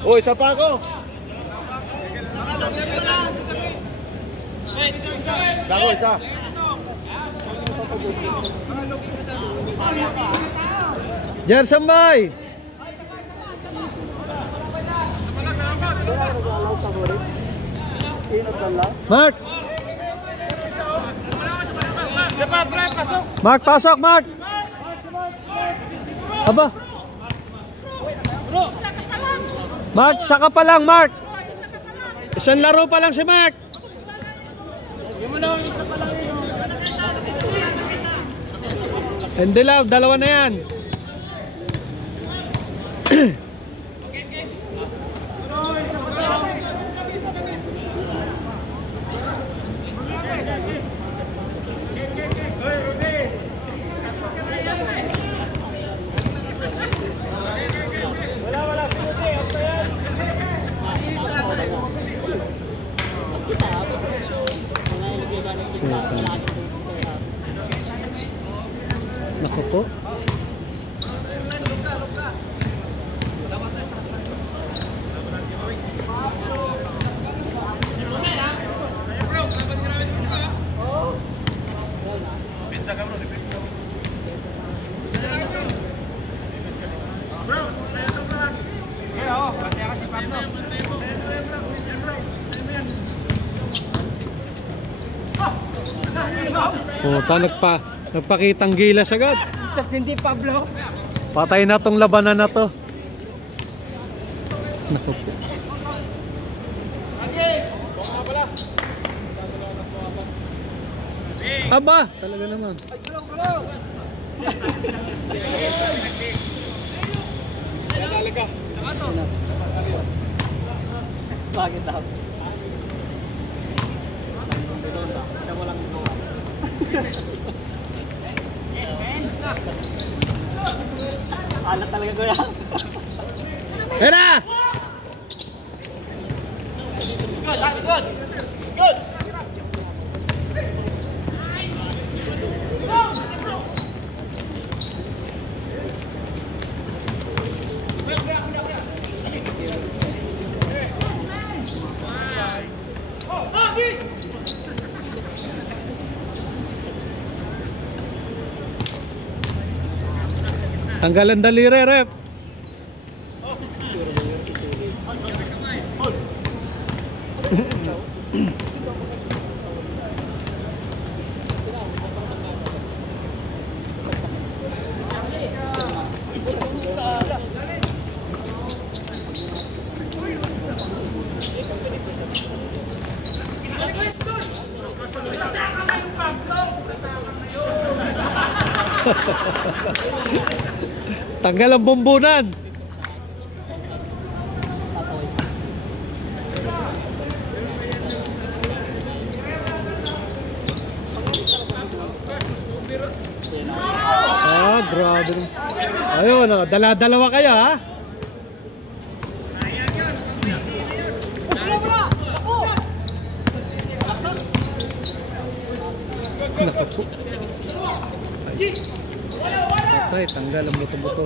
Oh, isa pa ako. Isa. Jerson Boy. Mark. Mark, pasok, Mark. Aba. Mark, saka pa lang, Mark. Isang laro pa lang si Mark. Hindi lang, dalawa na yan. Naku po. Puta, nagpakitang gilas agad. Hindi Pablo. Patay na tong labanan na to. Naku po. Aba, talaga naman. Bakit daw? Alat talaga ko yan. Hera! Good. Good. Tanggalan daliri, rep. Tanggal ang bumbunan. Ah, grabe. Ayun, dala-dalawa kayo, ha? Naku. Patay, tanggal ang buto-buto.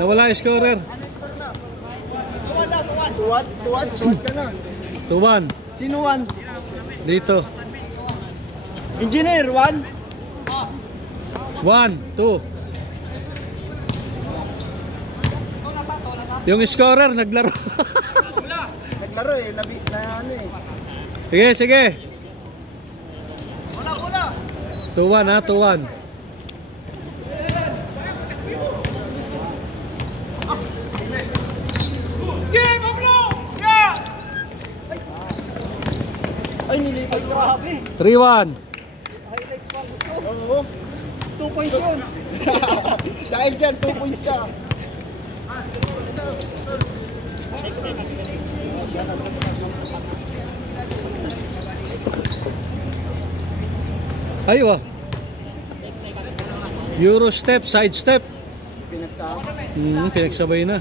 Nawala scorer. 2-1. Sino 1? Dito. Engineer 1. 1-2. Yung scorer naglaro. Naglaro eh, na ano Sige, eh. sige. 2-1 ha, 2-1. Ay, grabe. 3-1. Highlights pa gusto. 2 points yun. Dahil dyan, 2 points ka. Ayo ah. Euro step, side step. Pinagsabay na.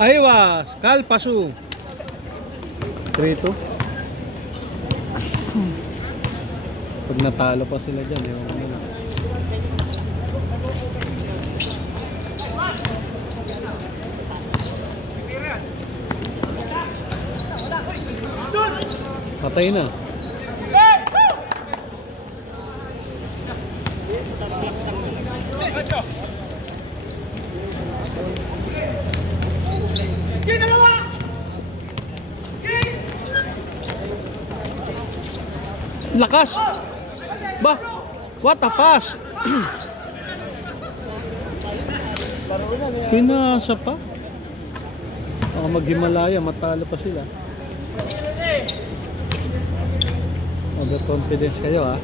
Aywa, Kal pasu. 3-2. Pag natalo pa sila dyan, ewan ko na. Patay na. Lakas! Ba? What a pass! Pinasa pa? Baka mag-Himalaya, matalo pa sila. Overconfidence kayo ha.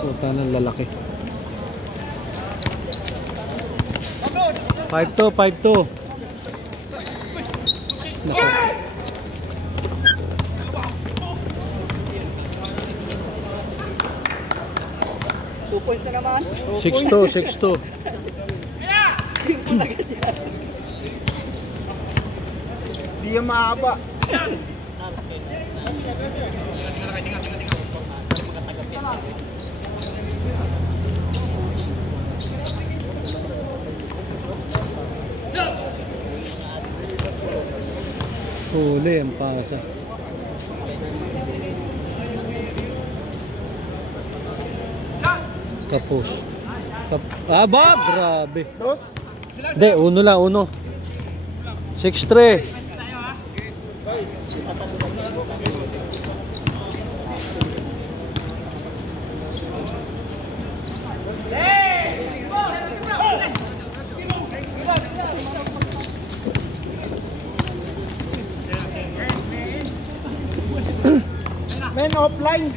Puta ng lalaki. 5-2, 5-2. Nako. 2 points na naman. 6-2, 6-2. Di yung mahaba. Huli ang pasa. Tapos. Aba, grabe. Dos? Hindi, uno lang, uno. 6-3. Men offline.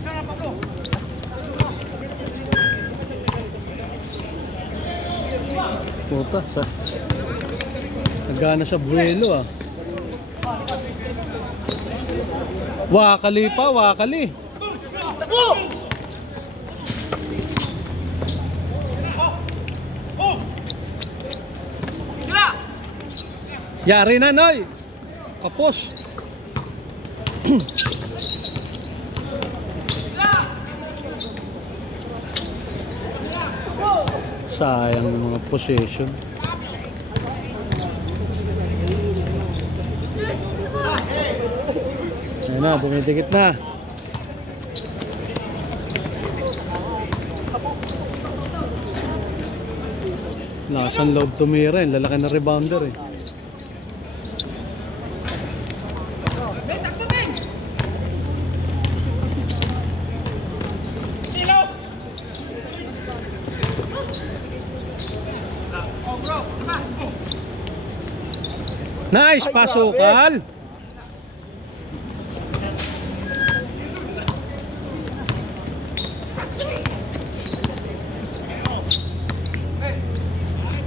Puta, nagana sa buwelo ah. Wakali pa, wakali. Yari na, Noy. Kapos. Sayang yung mga possession. Ayun na, dumidikit na. Lakas ang loob tumira eh. Lalaki na rebounder eh. Nice, pasukal.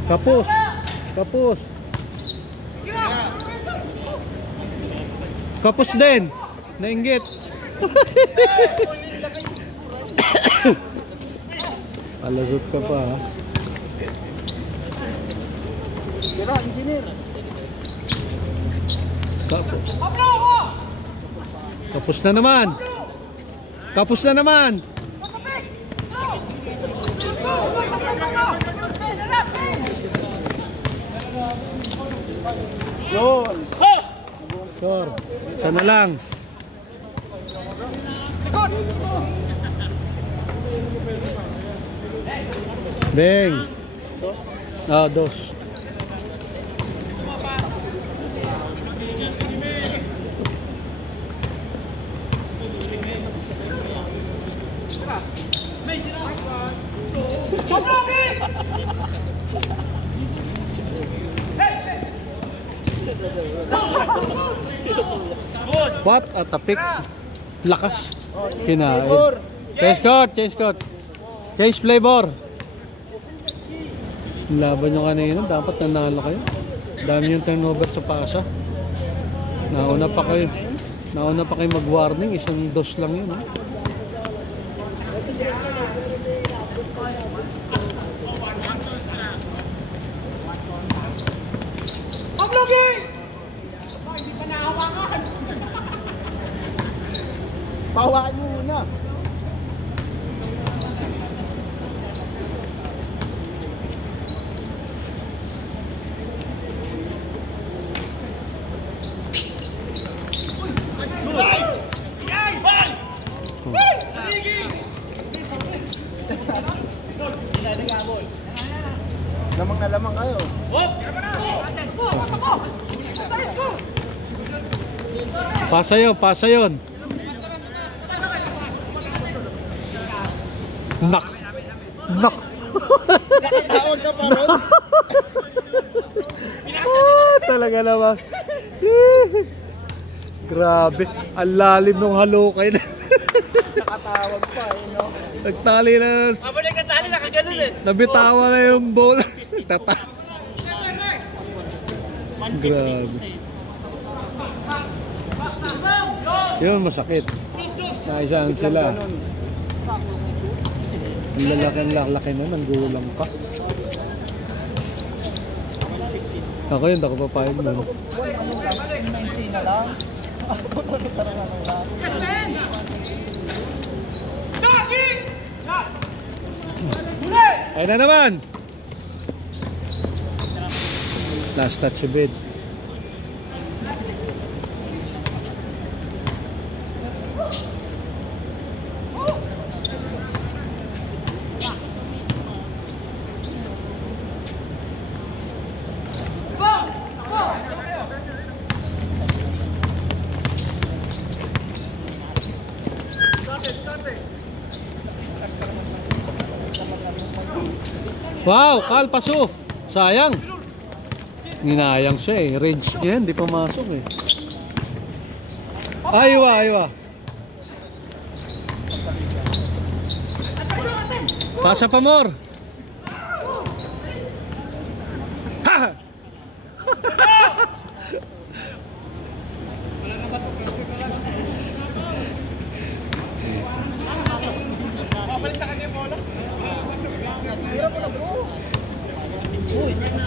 Kapos. Kapos. Kapos din. Nainggit. Palasot ka pa ha. Tira, engineer. Tapos. Tapos na naman. Tapos na naman. Yun. Sure. Sana lang. Beng. Ah, dos. What? At tapik. Lakas. Kinain. Change court, change court. Change flavor. Laban nyo kanina, dapat nanalo kayo. Dami yung turnover sa pasa. Nauna pa kayo mag-warning, isang dos lang yun. Ha? Pawakan mo muna. Lamang na lamang kayo. Pasa yun. Nak. Tawag ka pa ron? Talaga naman. Grabe, ang lalim ng halukay na. Nakatawag pa no? Nagtali na. Habang nagkatali, nakaganon eh. Nabitawa na yung bola. Tata. Grabe. Yun, masakit. Naisaan sila. Ang lalaki na, nanggulang ka. Ako yun, ako papayag na. 19 na lang. Ay na naman. Last touch si Bed. Wow, kalpaso. Sayang. Ninayang siya eh. Range niya, hindi pa masok eh. Aywa. Pasa pa more. Ha!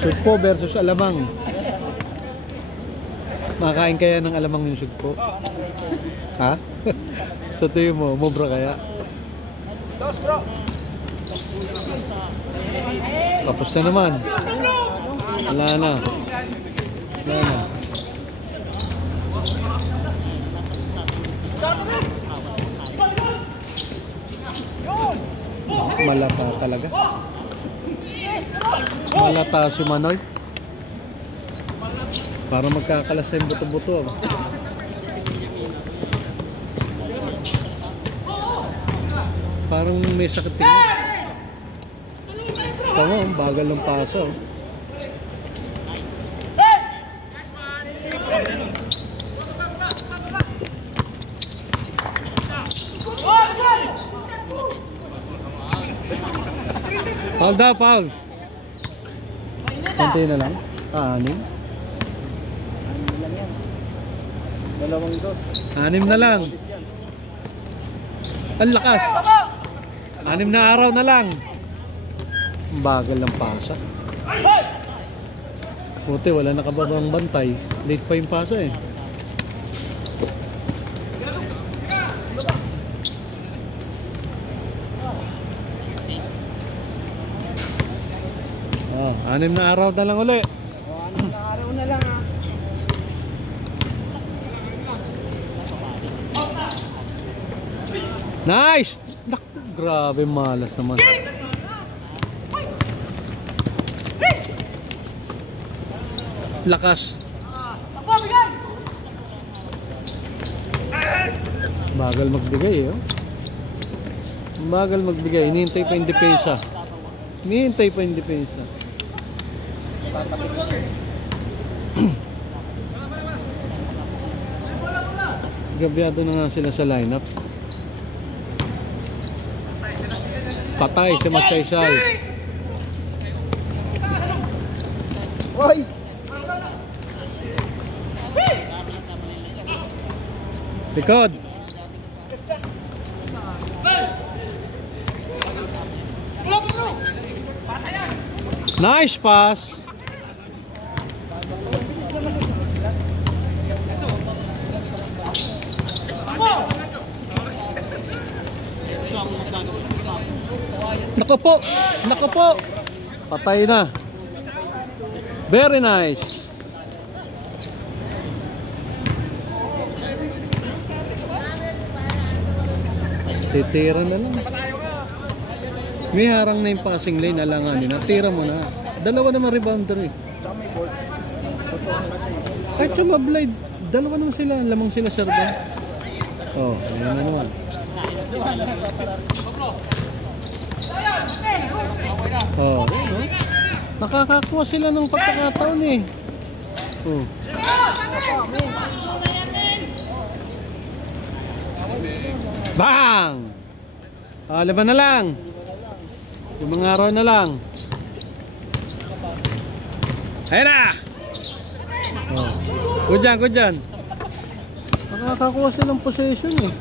Sugpo versus alamang. Makain kaya ng alamang yung sugpo? Ha? Sa tuyo mo, mobra kaya? Dos bro. Tapos na naman. Wala na. Malata talaga. Malata si Manoy. Para magkakalas sa buto-buto. Parang may sakit tingin. Tama, bagal ng paso. Foul daw, foul. Konti na lang. Anim. Dalawang dos. Anim na lang. Ang lakas. Anim na araw na lang. Bagal ng pasa. Puti, wala nakababang bantay. Late pa yung pasa eh. Oh, 6 na araw na lang uli. Ano na araw na lang ha. Nice! Grabe malas naman. Lakas. Bagal magbigay eh. Oh. Bagal magbigay. Hinihintay pa yung depensa. Hinihintay pa yung depensa. Gabyado na nga sila sa lineup. Patay si Magsaysay. Oy! Likod. Nice pass. Nako po. Nako po. Patay na. Very nice. Titira na lang. May harang na yung passing lane, alanganin na. Tira mo na. Dalawa naman rebounder eh. Kahit sa mablay, dalawa naman sila. Lamang sila serba. Oh, ayan na naman. Oh, nakakakuha sila ng pagkakataon eh. Oh. Bang! Ah, laban na lang. Yung mga araw na lang. Ayan na! Oh. Good dyan, good dyan. Nakakakuha silang possession eh.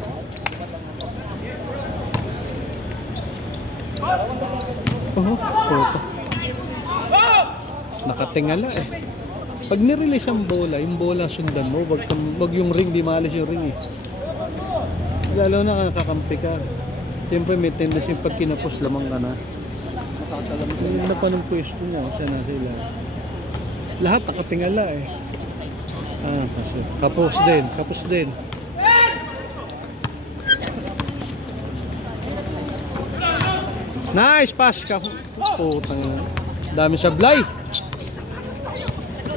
Oh, puto. Nakatingala eh. Pag nirelease ang bola, yung bola sundan mo. Wag yung ring, di maalis yung ring eh. Lalo na nakakampi ka. Siyempre may tendency pag kinapos lamang ka na. Hindi na pa ng pwesto niya. Sana sila. Lahat nakatingala eh. Ah, kasi. Kapos din. Kapos din. Nice pass ka. Putang. Dami sablay.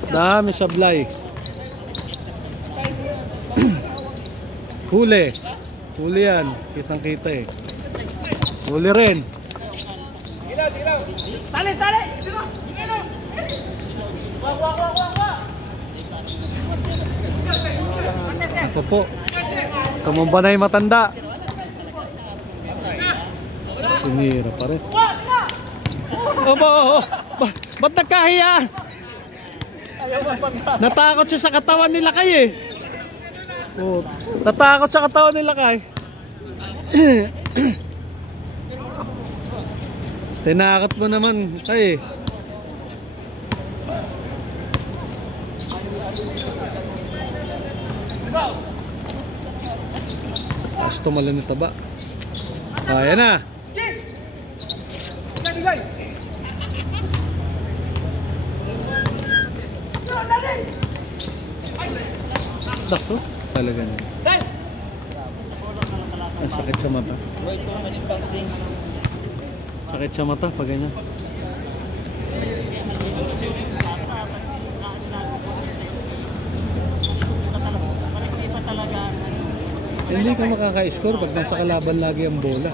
Dami sablay. Huli. Huli yan. Kitang kita eh. Huli rin. Tali, tali! Ako po. Tumumba na yung matanda. Sinira pa rin. Opo, ba't nagkahiya? Natakot siya sa katawan nila kayo eh. Oh, natakot sa katawan nila kayo. Tinakot mo naman kayo eh. Tapos tumalan yung taba. Ayan na. Sakto? Talaga na. Ang sakit sa mata. Sakit sa mata pag ganyan. Hindi ka makaka-score pag nasa kalaban lagi ang bola.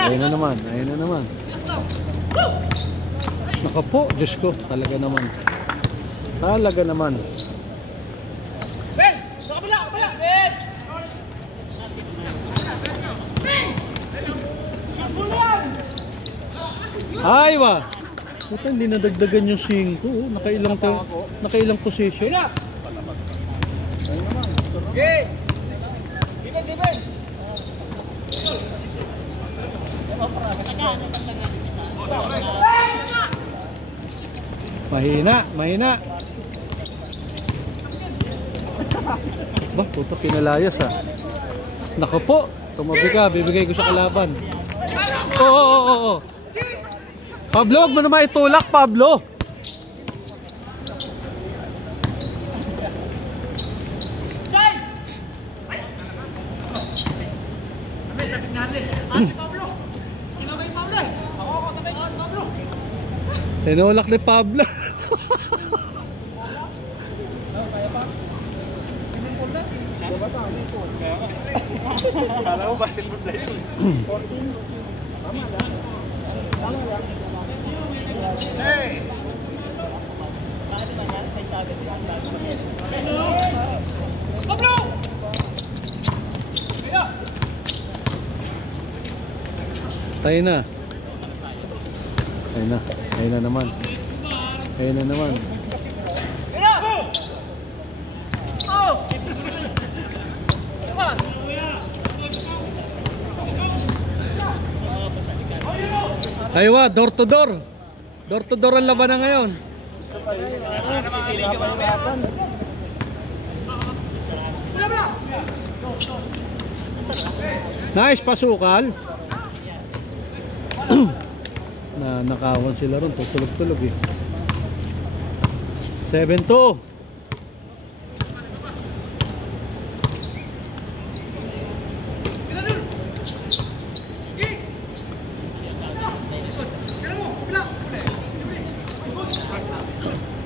Ayun na naman, ayun na naman. Naka po, Diyos ko, talaga naman. Talaga naman. Ben! Kabila! Kabila! Ben! Ay, wa! Puta, hindi nadagdagan yung 5. Oh. Nakailang position. Okay! Defense! Defense! Mahina, mahina. Bah, puta, pinalayas ha. Naku po, tumabi ka, bibigay ko sa kalaban. Oo. Pablo, huwag mo naman itulak, Pablo. Tinulak ni Pablo. Kala ko basketball player. Hey! Pablo! Tayo na. Ayun na. Ayun na naman. Ayun na naman. Aywa, door to door. Door to door ang labanan ngayon. Nice, pasukal. Nakawan sila ron, tulog-tulog eh. 7-2.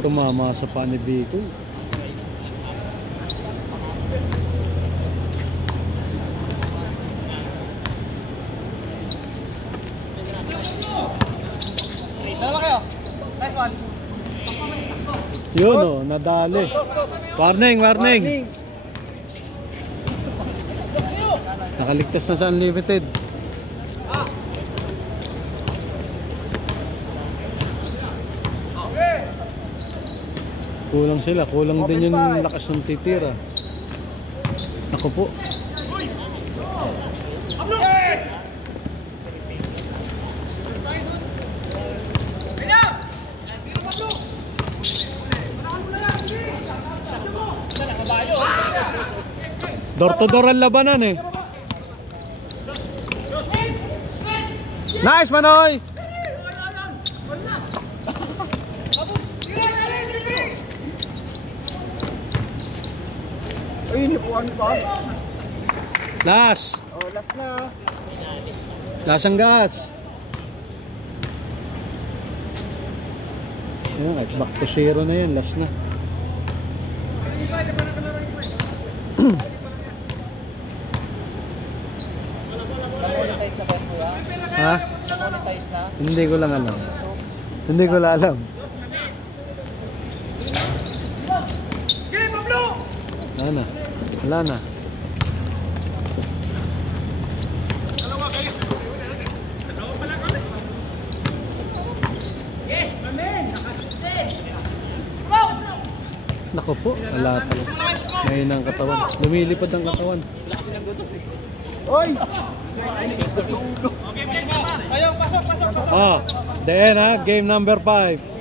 Tumama sa pa ni Biko. Dalawa kayo. Nice one. Yun o, nadali. Warning, warning. Nakaligtas na sa unlimited. Kulang sila, kulang din yung lakas ng titira. Ako po. Door to door ang labanan eh. Nice, Manoy! Ay, nipuan pa. Last! Oh, last na. Last ang gas. Ayan, back to 0 na yan, last na. Monetize na ba po ha? Ha? Monetize na? Hindi ko lang alam. Hindi ko lang alam. Okay, Pablo! Wala na. Wala na. Dalawa kayo. Dalawa pala kami. Yes, amen. Nakasiste. Go! Nako po, wala po. Ngayon ang katawan. Lumilipad ang katawan. Oy! Okay, play mo. Kayo, pasok. Oh, the end ha, game number 5.